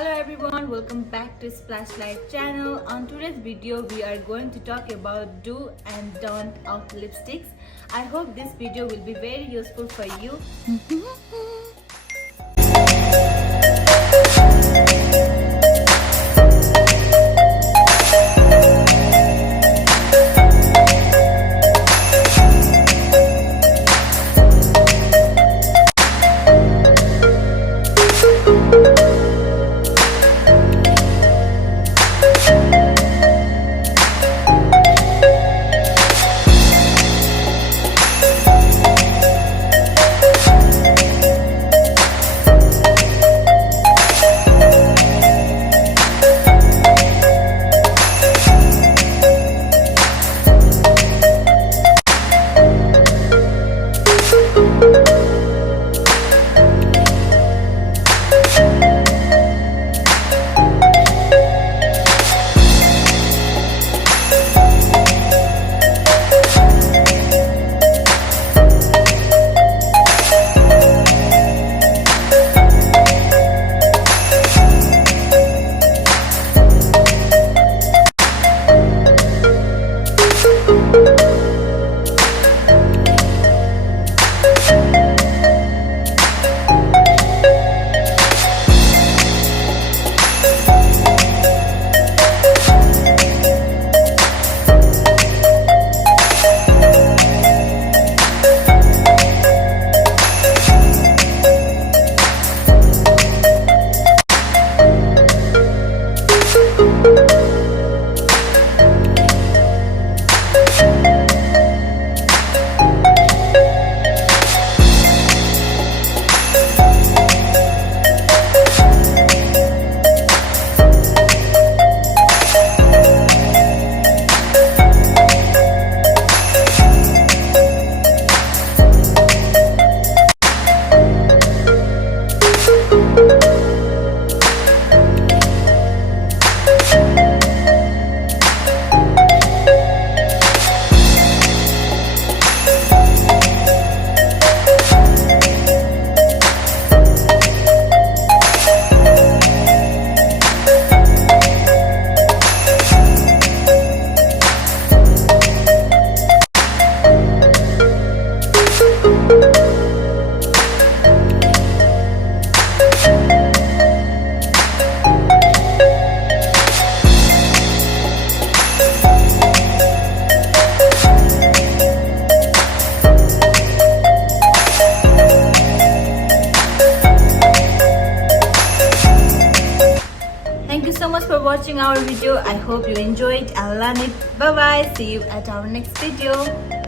Hello everyone, welcome back to Splash Life channel. On today's video, we are going to talk about do and don't of lipsticks. I hope this video will be very useful for you. Thank you so much for watching our video. I hope you enjoyed and learned it. Bye bye. See you at our next video.